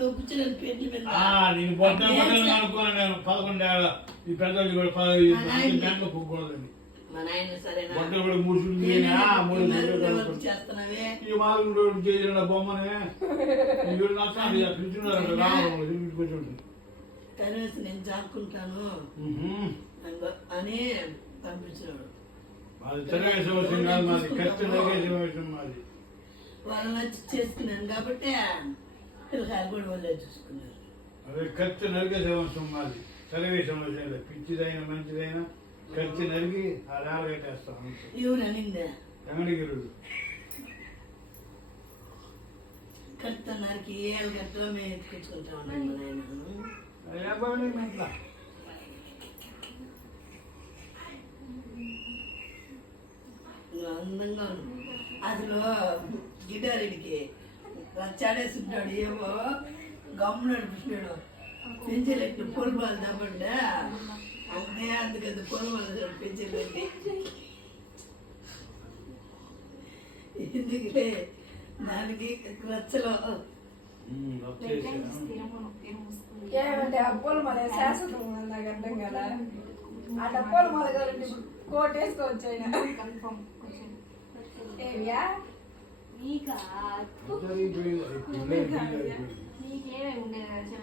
ఇప్పుడు కూర్చొని పెళ్లి నేను పొద్దున అనుకున్నాను. నేను 11 ఏళ్ళ ఈ పెద్దలు కూడా 10 గంటలు కూకూడదని మా నాయన సరేనా కూడా 3 చేస్తున్నావే ఈ మాలు చేసిన బొమ్మనే పిలుచున్నారు రాముడు కూర్చుంటుంది. కనీసం నేను జాక్కుంటాను అని పంపించినాడు. వాళ్ళు నచ్చి చేసుకున్నాను కాబట్టి పిల్లకాయలు కూడా వాళ్ళే చూసుకున్నారు. అదే ఖర్చు నరికేసే వంశం మాది. సర్వేశం పిచ్చిదైనా మంచిదైనా ఖర్చు నరిగి ఆ రాగట్టేస్తాం. ఎవరు అనిందే వెంకటగిరుడు ఖర్చు నరికి ఏళ్ళు గట్టలో మేము ఎత్తుకొచ్చుకుంటా ఉన్నాం. మా నాయన అందంగా అసలు గిటారెడ్డికి చాడేస్తుంటాడు. ఏమో గమ్మున నడిపిస్తున్నాడు. పెంచలేట్టు పొలబాలు దమ్మంటే అంతే అందుకది పొలబాలు పెంచలేండి. ఎందుకంటే దానికి రచ్చలో ఏమంటే అప్పులు మన శాశ్వతం నాకు అర్థం కదా. ఆ డప్పులు మన గారు కోటేసుకోవచ్చైనా ఏవియా నీకేమేమి ఉండేది